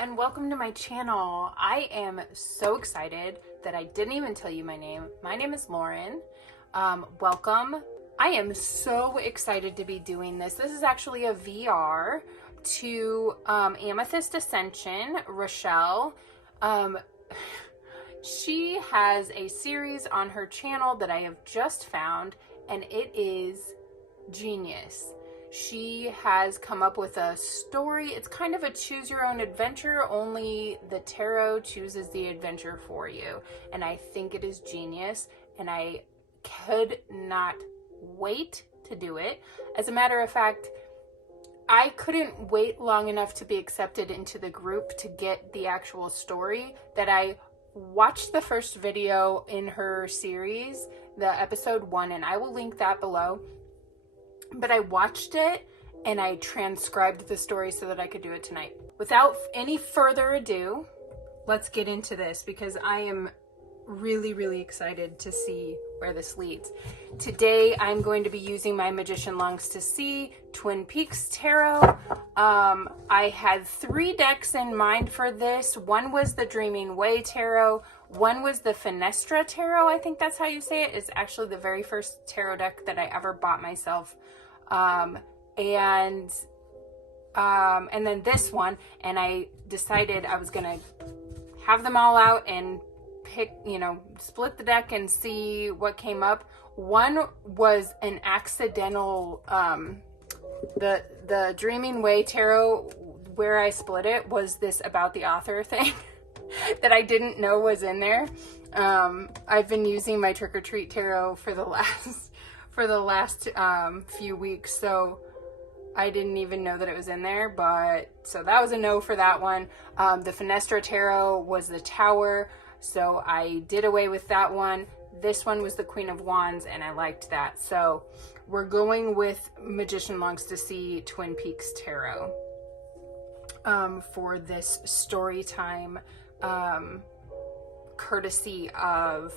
and welcome to my channel. I am so excited that I didn't even tell you my name. My name is Lauren. Welcome. I am so excited to be doing this. This is actually a VR to Amethyst Ascension, Rochelle. She has a series on her channel that I have just found, and it is genius. She has come up with a story. It's kind of a choose your own adventure, only the tarot chooses the adventure for you. And I think it is genius, and I could not wait to do it. As a matter of fact, I couldn't wait long enough to be accepted into the group to get the actual story that I watched the first video in her series, the episode 1, and I will link that below. But I watched it and I transcribed the story so that I could do it tonight. Without any further ado, let's get into this because I am really excited to see where this leads. Today I'm going to be using my Magician Longs to See Twin Peaks Tarot. I had 3 decks in mind for this. One was the Dreaming Way Tarot. One was the Fenestra Tarot. I think that's how you say it. It's actually the very first tarot deck that I ever bought myself. And then this one, and I decided I was gonna have them all out and pick, split the deck and see what came up. One was an accidental, the Dreaming Way Tarot, where I split it, was this about the author thing that I didn't know was in there. I've been using my Trick or Treat Tarot for the last few weeks, so I didn't even know that it was in there, but so that was a no for that one. The Fenestra Tarot was the Tower, so I did away with that one. This one was the Queen of Wands, and I liked that. So we're going with Magician Longs to See Twin Peaks Tarot for this story time, courtesy of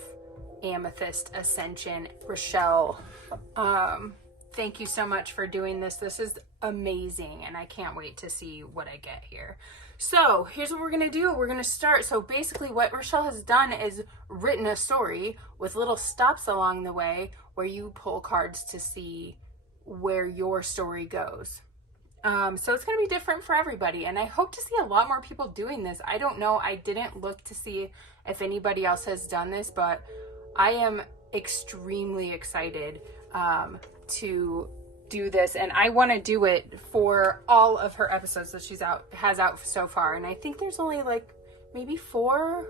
Amethyst Ascension. Rochelle, thank you so much for doing this. This is amazing, and I can't wait to see what I get here. So here's what we're gonna do. We're gonna start. So basically what Rochelle has done is written a story with little stops along the way where you pull cards to see where your story goes. So it's gonna be different for everybody, and I hope to see a lot more people doing this. I don't know, I didn't look to see if anybody else has done this, but I am extremely excited to do this, and I want to do it for all of her episodes that she has out so far. And I think there's only like maybe 4.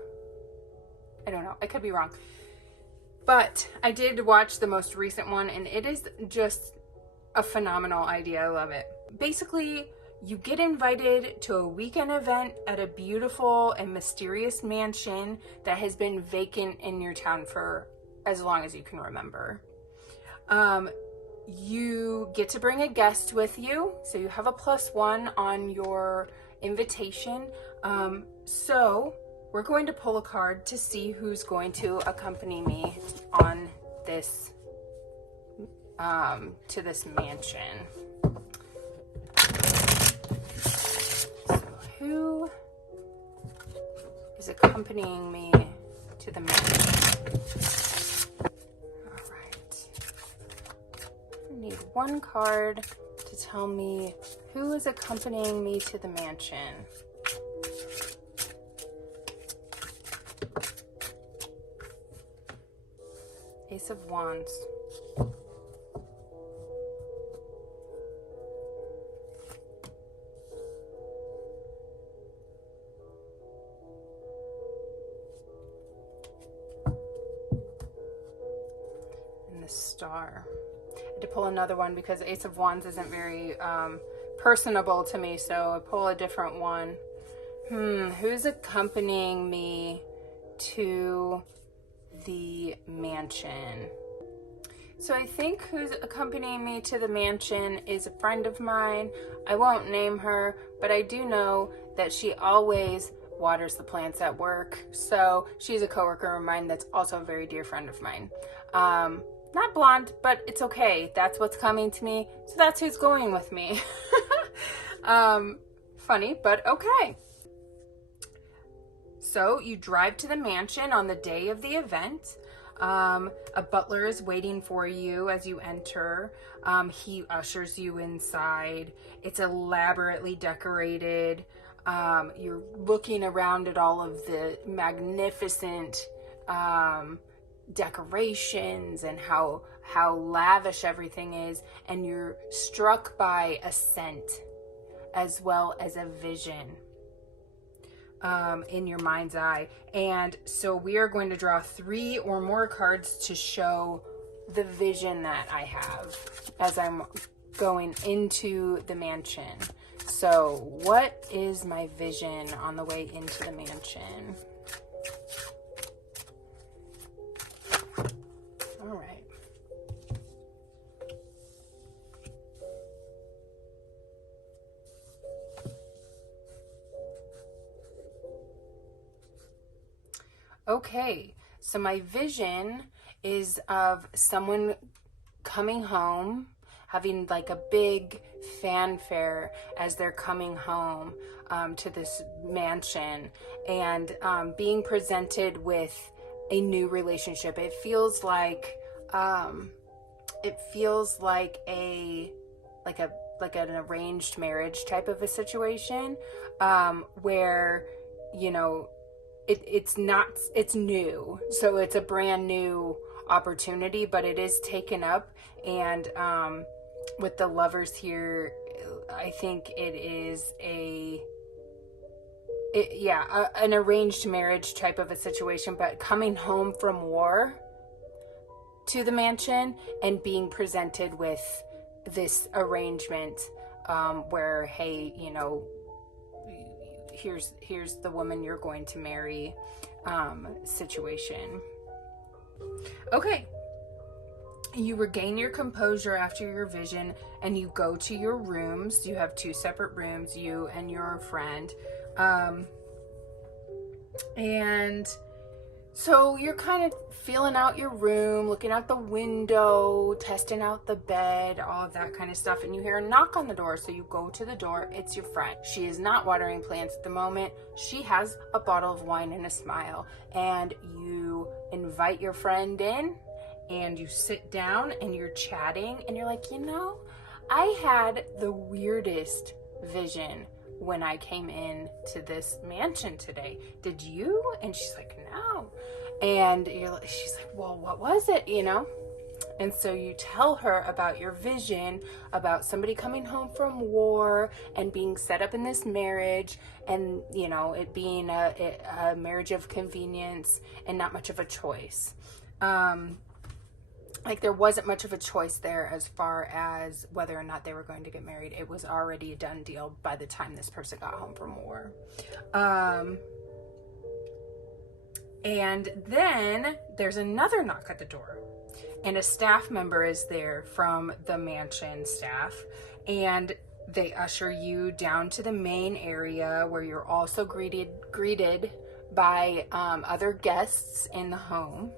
I don't know, I could be wrong, but I did watch the most recent one, and it is just a phenomenal idea. I love it. Basically, you get invited to a weekend event at a beautiful and mysterious mansion that has been vacant in your town for as long as you can remember. You get to bring a guest with you, so you have a +1 on your invitation. So we're going to pull a card to see who's going to accompany me on this to this mansion. So who is accompanying me to the mansion? All right. I need one card to tell me who is accompanying me to the mansion. Ace of Wands. Star. I had to pull another one because Ace of Wands isn't very personable to me, so I pull a different one. Who's accompanying me to the mansion? So I think who's accompanying me to the mansion is a friend of mine. I won't name her, but I do know that she always waters the plants at work. So she's a coworker of mine that's also a very dear friend of mine. Not blonde, but it's okay. That's what's coming to me, so that's who's going with me. Funny, but okay. So you drive to the mansion on the day of the event. A butler is waiting for you as you enter. He ushers you inside. It's elaborately decorated. You're looking around at all of the magnificent decorations and how lavish everything is, and you're struck by a scent as well as a vision in your mind's eye. And so we are going to draw 3 or more cards to show the vision that I have as I'm going into the mansion. So what is my vision on the way into the mansion? All right. Okay, so my vision is of someone coming home, having like a big fanfare as they're coming home to this mansion, and being presented with a new relationship. It feels like an arranged marriage type of a situation, where, you know, it's new, so it's a brand new opportunity, but it is taken up. And with the lovers here, I think it is an arranged marriage type of a situation, but coming home from war to the mansion and being presented with this arrangement, where, hey, you know, here's the woman you're going to marry situation. Okay. You regain your composure after your vision and you go to your rooms. You have 2 separate rooms, you and your friend. And so you're kind of feeling out your room, looking out the window, testing out the bed, all of that kind of stuff. And you hear a knock on the door. So you go to the door. It's your friend. She is not watering plants at the moment. She has a bottle of wine and a smile. And you invite your friend in and you sit down and you're chatting. And you're like, you know, I had the weirdest vision when I came in to this mansion today. Did you? And she's like, no. And she's like, well, what was it, you know? And so you tell her about your vision, about somebody coming home from war and being set up in this marriage, and, you know, it being a marriage of convenience and not much of a choice. Like, there wasn't much of a choice there as far as whether or not they were going to get married. It was already a done deal by the time this person got home from war. And then there's another knock at the door, and a staff member is there from the mansion staff, and they usher you down to the main area where you're also greeted by other guests in the home.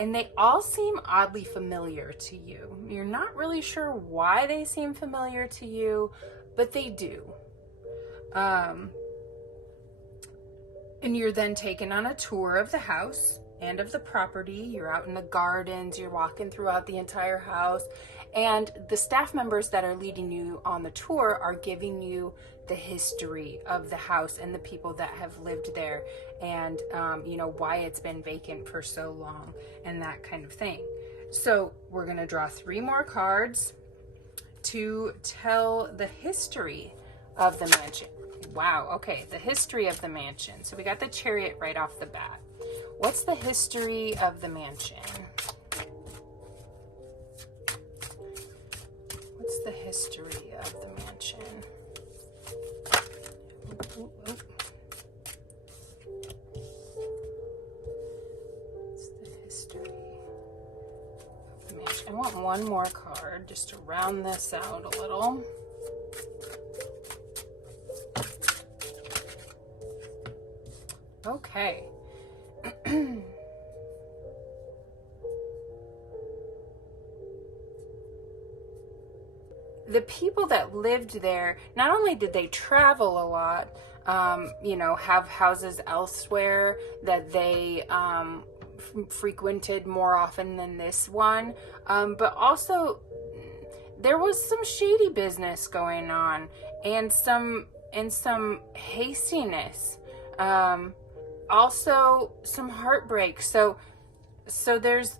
And they all seem oddly familiar to you. You're not really sure why they seem familiar to you, but they do. And you're then taken on a tour of the house and of the property. You're out in the gardens, you're walking throughout the entire house, and the staff members that are leading you on the tour are giving you the history of the house and the people that have lived there, and you know, why it's been vacant for so long and that kind of thing. So we're going to draw 3 more cards to tell the history of the mansion. Wow, okay, the history of the mansion. So we got the Chariot right off the bat. What's the history of the mansion? What's the history of the mansion? Ooh. What's the history of the mansion? I want one more card just to round this out a little. Okay. The people that lived there, not only did they travel a lot, you know, have houses elsewhere that they frequented more often than this one. But also there was some shady business going on, and some hastiness. Also some heartbreak. So there's,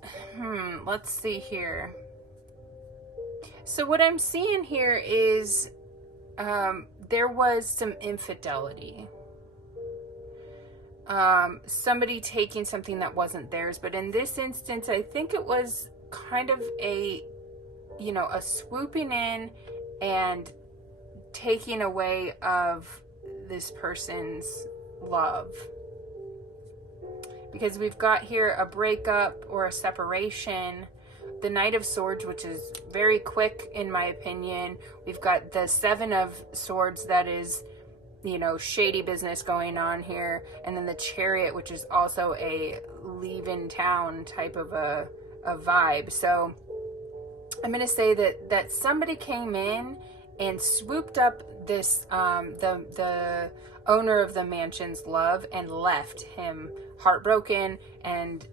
let's see here. So what I'm seeing here is, there was some infidelity. Somebody taking something that wasn't theirs. But in this instance, I think it was kind of a, you know, a swooping in and taking away of this person's love. Because we've got here a breakup or a separation. The Knight of Swords, which is very quick in my opinion. We've got the Seven of Swords, that is, you know, shady business going on here. And then the Chariot, which is also a leave in town type of a vibe. So I'm going to say that somebody came in and swooped up this, the owner of the mansion's love, and left him heartbroken and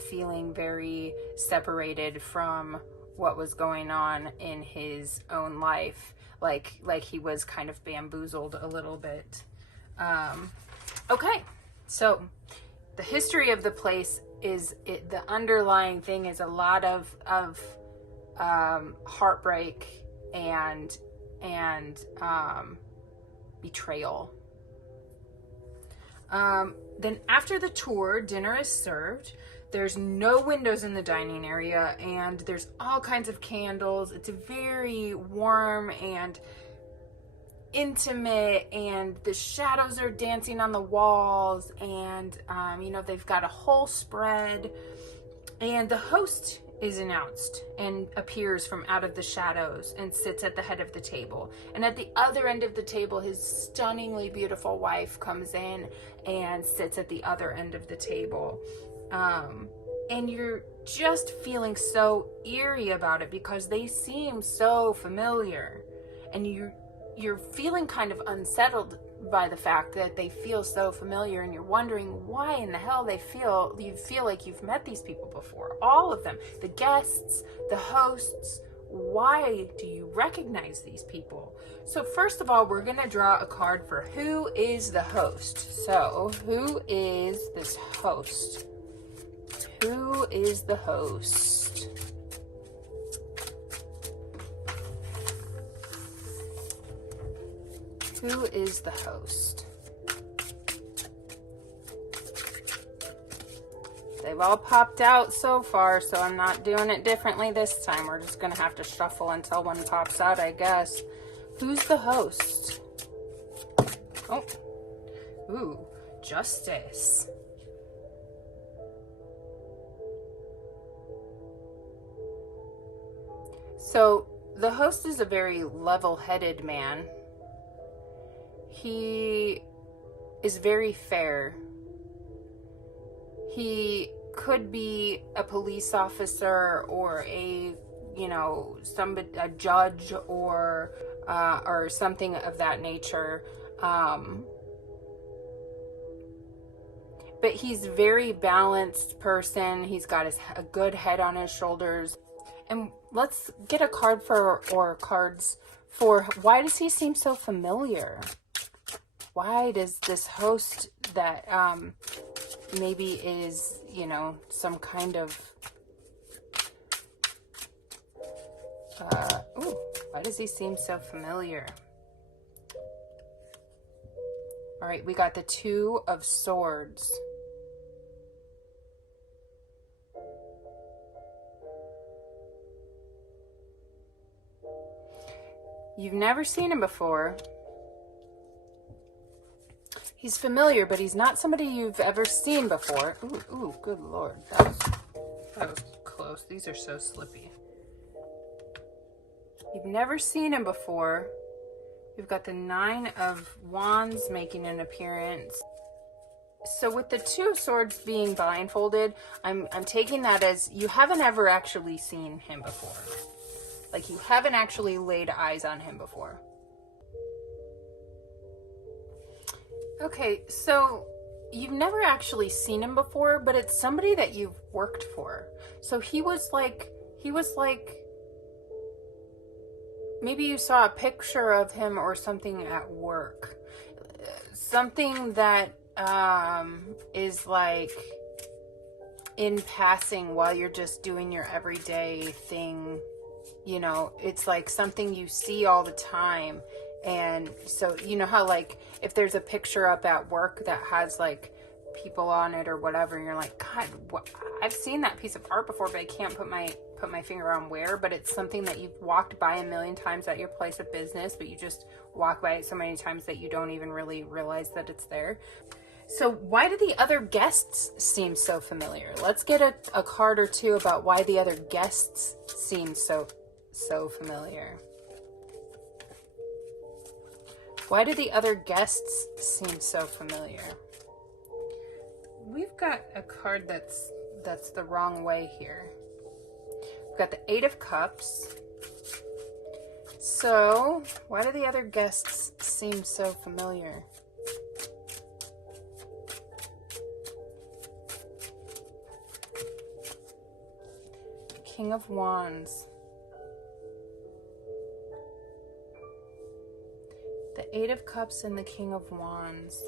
feeling very separated from what was going on in his own life, like he was kind of bamboozled a little bit. Okay, so the history of the place is, the underlying thing is a lot of heartbreak and betrayal. Then after the tour, dinner is served. There's no windows in the dining area, and there's all kinds of candles. It's very warm and intimate, and the shadows are dancing on the walls, and you know, they've got a whole spread, and the host is announced and appears from out of the shadows and sits at the head of the table. And at the other end of the table, his stunningly beautiful wife comes in and sits at the other end of the table. And you're just feeling so eerie about it because they seem so familiar, and you're feeling kind of unsettled by the fact that they feel so familiar, and you're wondering why in the hell you feel like you've met these people before. All of them, the guests, the hosts. Why do you recognize these people? So first of all, we're gonna draw a card for who is the host. So who is this host? Who is the host? Who is the host? They've all popped out so far, so I'm not doing it differently this time. We're just going to have to shuffle until one pops out, I guess. Who's the host? Oh. Ooh, Justice. So, the host is a very level-headed man. He is very fair. He could be a police officer or a judge or something of that nature. But he's a very balanced person. He's got a good head on his shoulders. And let's get a card cards for why does he seem so familiar? Why does this host that maybe is, some kind of... why does he seem so familiar? All right, we got the Two of Swords. You've never seen him before. He's familiar, but he's not somebody you've ever seen before. Ooh, good Lord. That was close. These are so slippy. You've never seen him before. You've got the Nine of Wands making an appearance. So with the Two of Swords being blindfolded, I'm taking that as you haven't ever actually seen him before. Like you haven't actually laid eyes on him before. Okay, so you've never actually seen him before, but it's somebody that you've worked for. So he was like, maybe you saw a picture of him or something at work. Something that is like in passing while you're just doing your everyday thing. You know, it's like something you see all the time. And so, you know how like if there's a picture up at work that has like people on it or whatever, and you're like, God, I've seen that piece of art before, but I can't put my finger on where. But it's something that you've walked by a million times at your place of business, but you just walk by it so many times that you don't even really realize that it's there. So why do the other guests seem so familiar? Let's get a card or two about why the other guests seem so familiar. Why do the other guests seem so familiar? We've got a card that's the wrong way here. We've got the Eight of Cups. So, why do the other guests seem so familiar? King of Wands. The Eight of Cups and the King of Wands.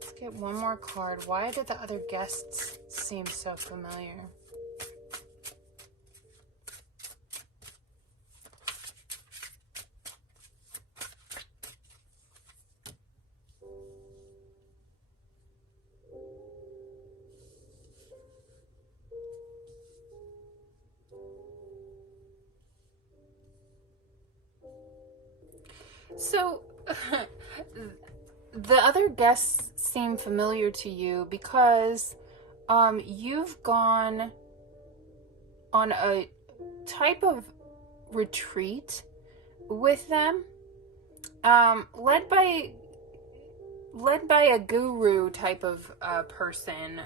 Let's get one more card. Why do the other guests seem so familiar? So, the other guests seem familiar to you because you've gone on a type of retreat with them, led by a guru type of person,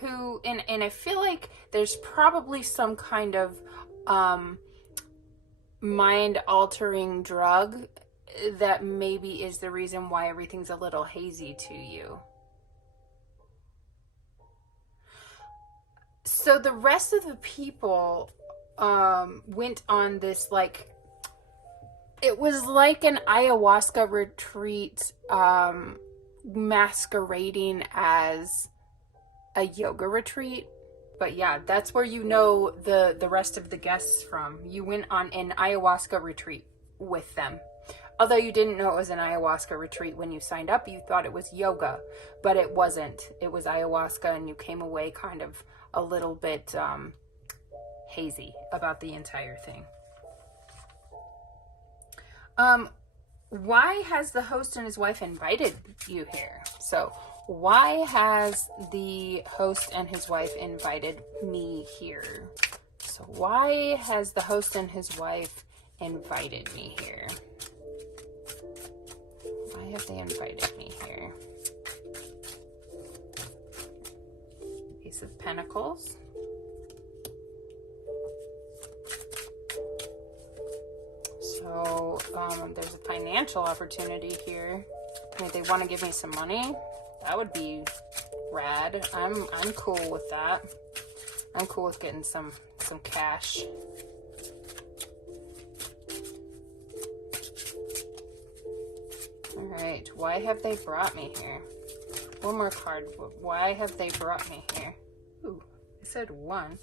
who, and I feel like there's probably some kind of mind-altering drug that maybe is the reason why everything's a little hazy to you. So the rest of the people went on this, like, it was like an ayahuasca retreat masquerading as a yoga retreat. But yeah, that's where you know the rest of the guests from. You went on an ayahuasca retreat with them. Although you didn't know it was an ayahuasca retreat when you signed up, you thought it was yoga, but it wasn't. It was ayahuasca, and you came away kind of a little bit hazy about the entire thing. Why has the host and his wife invited you here? So, why has the host and his wife invited me here? So why has the host and his wife invited me here? Why have they invited me here? Ace of Pentacles. So there's a financial opportunity here. I mean, they want to give me some money. That would be rad. I'm cool with that. I'm cool with getting some cash. All right. Why have they brought me here? One more card. Why have they brought me here? Ooh, I said one.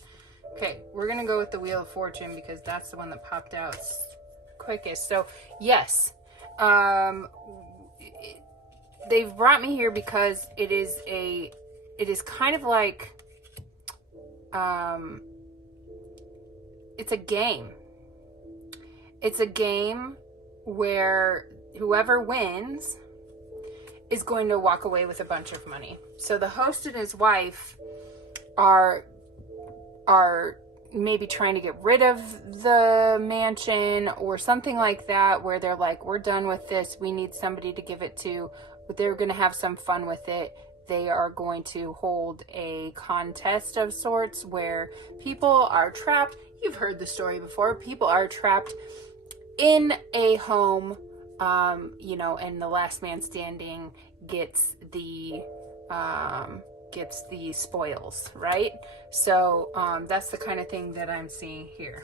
Okay, we're gonna go with the Wheel of Fortune because that's the one that popped out quickest. So yes, they've brought me here because it is kind of like, it's a game. It's a game where whoever wins is going to walk away with a bunch of money. So the host and his wife are maybe trying to get rid of the mansion or something like that, where they're like, we're done with this. We need somebody to give it to. But they're going to have some fun with it. They are going to hold a contest of sorts where people are trapped. You've heard the story before. People are trapped in a home, you know, and the last man standing gets the spoils, right? So that's the kind of thing that I'm seeing here.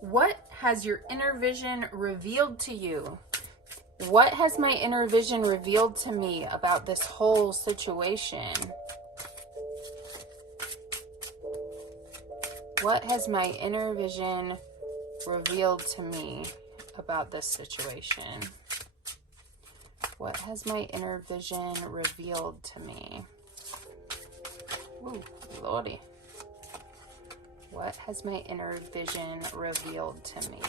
What has your inner vision revealed to you? What has my inner vision revealed to me about this whole situation? What has my inner vision revealed to me about this situation? What has my inner vision revealed to me? Ooh, Lordy. What has my inner vision revealed to me?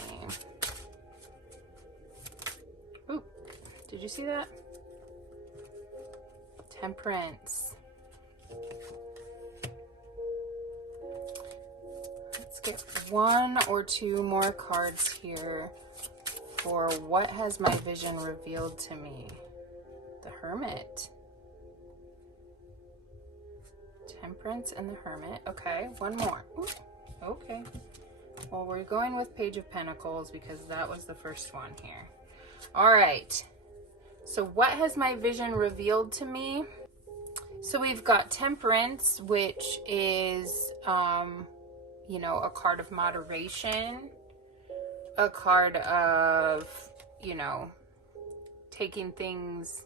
Ooh, did you see that? Temperance. Let's get one or two more cards here for what has my vision revealed to me. The Hermit. Temperance and the Hermit. Okay, one more. Ooh, okay. Well, we're going with Page of Pentacles because that was the first one here. All right. So what has my vision revealed to me? So we've got Temperance, which is, you know, a card of moderation, a card of, you know, taking things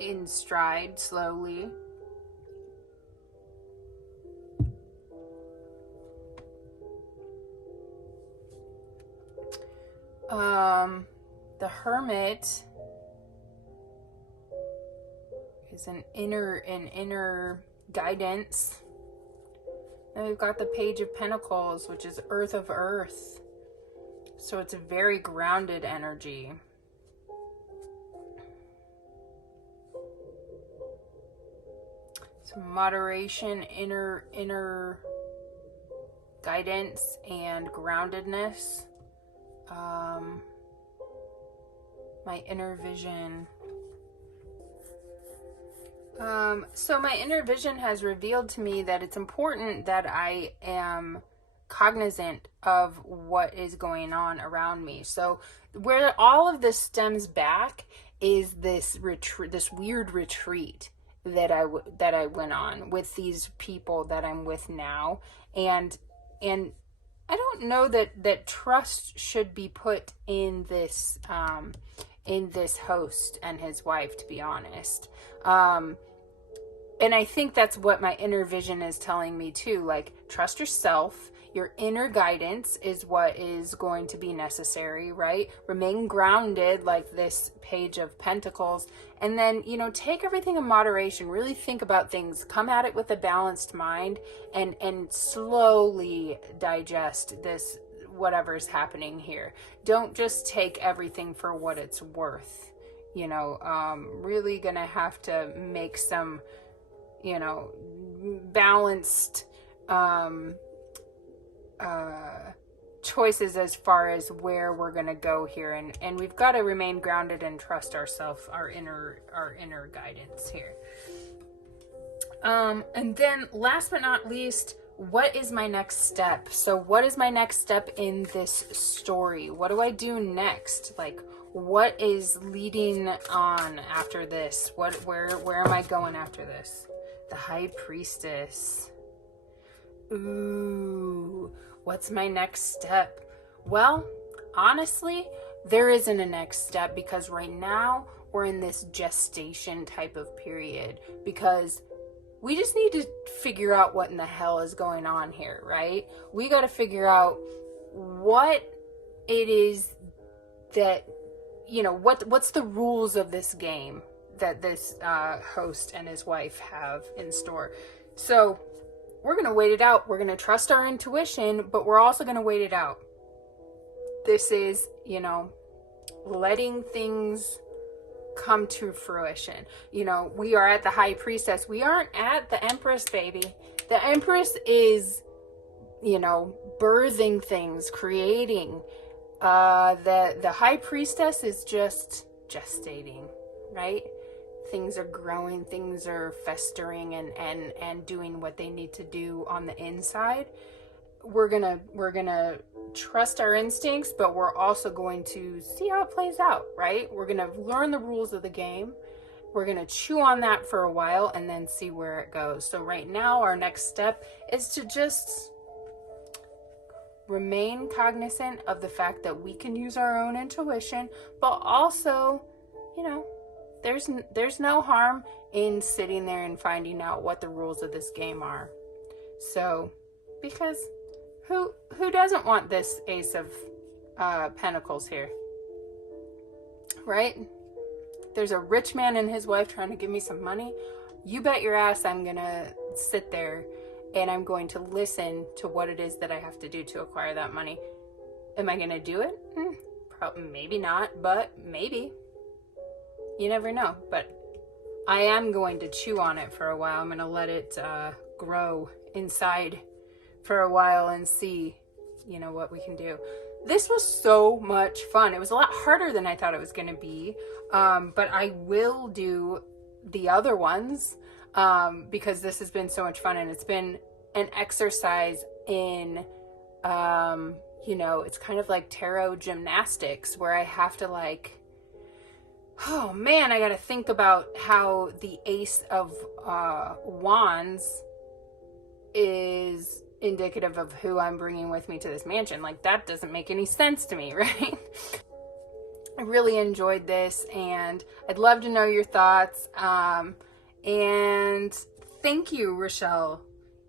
in stride slowly. The Hermit is an inner guidance. Then we've got the Page of Pentacles, which is Earth of Earth. So it's a very grounded energy. So moderation, inner guidance and groundedness. My inner vision. So my inner vision has revealed to me that it's important that I am cognizant of what is going on around me. So where all of this stems back is this weird retreat that I went on with these people that I'm with now, and I don't know that trust should be put in this host and his wife, to be honest. And I think that's what my inner vision is telling me too. Like, trust yourself. Your inner guidance is what is going to be necessary, right? Remain grounded, like this Page of Pentacles. And then, you know, take everything in moderation. Really think about things. Come at it with a balanced mind and slowly digest this, whatever's happening here. Don't just take everything for what it's worth. You know, really gonna have to make some, you know, balanced choices as far as where we're going to go here, and we've got to remain grounded and trust ourselves, our inner guidance here. And then last but not least, what is my next step? So what is my next step in this story? What do I do next? Like, what is leading on after this? Where am I going after this? The High Priestess. Ooh, what's my next step? Well, honestly, there isn't a next step, because right now we're in this gestation type of period, because we just need to figure out what in the hell is going on here, right? We got to figure out what it is that, you know, what's the rules of this game that this host and his wife have in store. So we're going to wait it out. We're going to trust our intuition, but we're also going to wait it out. This is, you know, letting things come to fruition. You know, we are at the High Priestess. We aren't at the Empress, baby. The Empress is, you know, birthing things, creating. The High Priestess is just gestating, right? Things are growing, things are festering and doing what they need to do on the inside. we're gonna trust our instincts, but we're also going to see how it plays out, right? We're gonna learn the rules of the game. We're gonna chew on that for a while and then see where it goes. So right now, our next step is to just remain cognizant of the fact that we can use our own intuition, but also, you know, there's no harm in sitting there and finding out what the rules of this game are. So, because who doesn't want this Ace of Pentacles here, right? There's a rich man and his wife trying to give me some money. You bet your ass I'm gonna sit there and I'm going to listen to what it is that I have to do to acquire that money. Am I gonna do it? Maybe not, but maybe. You never know. But I am going to chew on it for a while. I'm gonna let it grow inside for a while and see, you know, what we can do. This was so much fun. It was a lot harder than I thought it was going to be, but I will do the other ones because this has been so much fun, and it's been an exercise in, you know, it's kind of like tarot gymnastics where I have to like, oh man, I got to think about how the Ace of Wands is indicative of who I'm bringing with me to this mansion. Like, that doesn't make any sense to me, right? I really enjoyed this, and I'd love to know your thoughts. And thank you, Rochelle.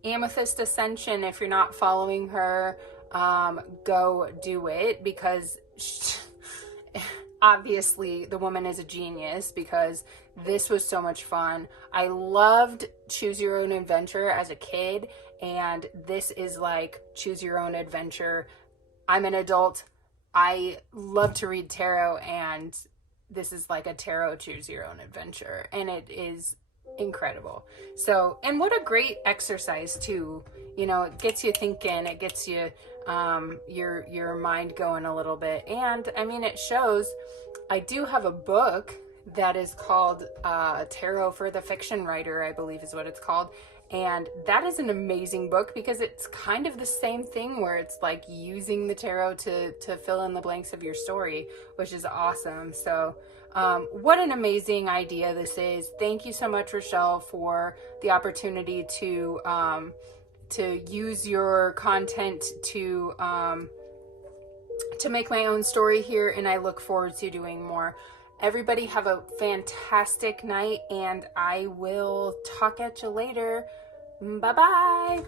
Amethyst Ascension, if you're not following her, go do it, because obviously the woman is a genius, because this was so much fun. I loved Choose Your Own Adventure as a kid, and this is like Choose Your Own Adventure. I'm an adult. I love to read tarot, and this is like a tarot Choose Your Own Adventure, and it is incredible. So, and what a great exercise too. You know, it gets you thinking, it gets you your mind going a little bit. And I mean, it shows. I do have a book that is called Tarot for the Fiction Writer, I believe is what it's called. And that is an amazing book because it's kind of the same thing where it's like using the tarot to fill in the blanks of your story, which is awesome. So what an amazing idea this is. Thank you so much, Rochelle, for the opportunity to use your content to make my own story here, and I look forward to doing more. Everybody have a fantastic night, and I will talk at you later. Bye-bye.